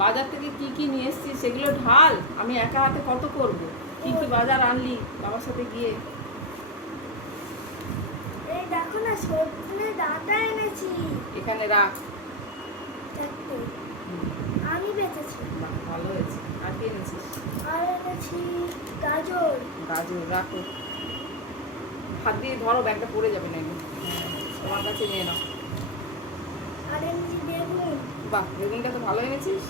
বাজার থেকে কি কি নিয়ে এসেছিস সেগুলো ঢাল। আমি একা হাতে কত করব। কি কি বাজার আনলি বাবার সাথে গিয়ে? এই দেখো না, সজনে ডাঁটা এনেছি। এখানে রাখ। দেখো, আমি বেঁচেছি। বাহ, ভালো হয়েছে। আর কি এনেছিস? আর এনেছি গাজর। গাজর রাখো। হাত দিয়ে ধরো, ব্যাগটা পড়ে যাবে না। তোমার কাছে নিয়ে নাও। আর এনেছি বেগুন। বাহ, বেগুনটা তো ভালো এনেছিস।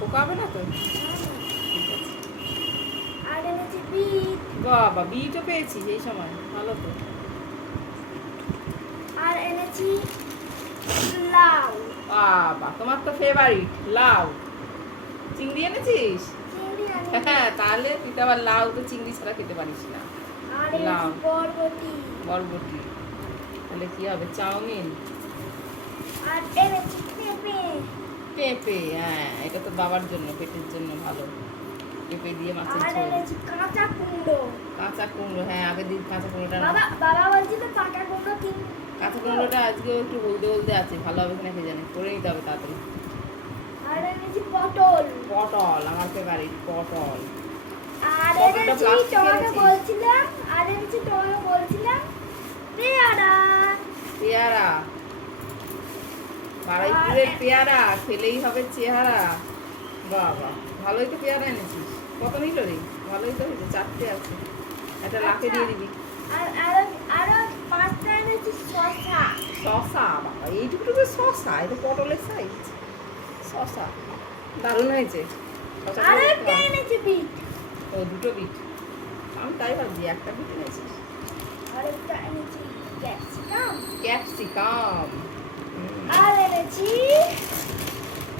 পোকা হবে না তো? ঠিক আছে। আর এনেছি বিট। বাবা, বিটও পেয়েছিস এই সময়, ভালো তো। আর এনেছি লাউ। বাবা, তোমার তো ফেভারিট লাউ। চিংড়ি এনেছিস? চিংড়ি হ্যাঁ, তাহলে তুই তো আবার লাউ তো চিংড়ি ছাড়া খেতে পারিস না। আর লাউ, এনেছি বরবটি। বরবটি। তাহলে কি হবে? চাউমিন। আর এনেছি পেঁপে। পেঁপে, হ্যাঁ, এটা তো বাবার জন্য, পেটের জন্য ভালো। পেঁপে দিয়ে মাছের আর ঝোল। এনেছি কাঁচা কুমড়ো। কাঁচা কুমড়ো, হ্যাঁ, আগের দিন কাঁচা কুমড়োটা বাবা বলছিল কাঁচা কুমড়ো কাঁচা কুমড়োটা আজকেও একটু হলদে হলদে আছে, ভালো হবে কিনা কে জানে, করে নিতে হবে তাড়াতাড়ি। আর এনেছি পটল। পটল, আমার ফেভারিট পটল। আর পটলটা এনেছি plastic এর টমেটো আছে। বলছিলাম। আর এনেছি টমেটো বলছিলাম পেয়ারা। পেয়ারা, বারুইপুরের পেয়ারা খেলেই হবে চেহারা। বাবা, ভালোই তো পেয়ারা এনেছিস। কত নিল রে? ভালোই তো হয়েছে, 4টে আছে। একটা লাখে আচ্ছা, দিয়ে দিবি। আর আরো আরো 5টা এনেছি শসা। শসা, বাবা এইটুকু শসা, এটা পটলের সাইজ। শসা দারুণ হয়েছে। শসা আর খেয়ে দেখতে একটা হবে। এনেছি বিট। ও, 2টো বিট। আমি তাই ভাবছি, একটা বিট এনেছিস। আর একটা এনেছি ক্যাপসিকাম। ক্যাপসিকাম। আর এনেছি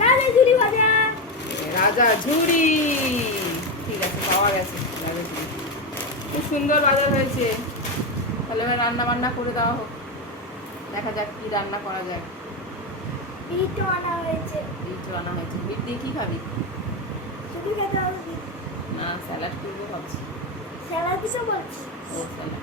রাজা ভাজা। রাজা ঝুড়ি। ঠিক আছে, পাওয়া গেছে রাজা ঝুড়ি। খুব সুন্দর বাজার হয়েছে। তাহলে এবার রান্না বান্না করে দেওয়া হোক। দেখা যাক কি রান্না করা যায়। বিটও আনা হয়েছে। বিট রান্না হয়েছে। বিট দিয়ে কি খাবি? শুধু খেতে হবে বিট। না, স্যালাড করবো ভাবছি। স্যালাড কিছু বলছি। ও স্যালাড।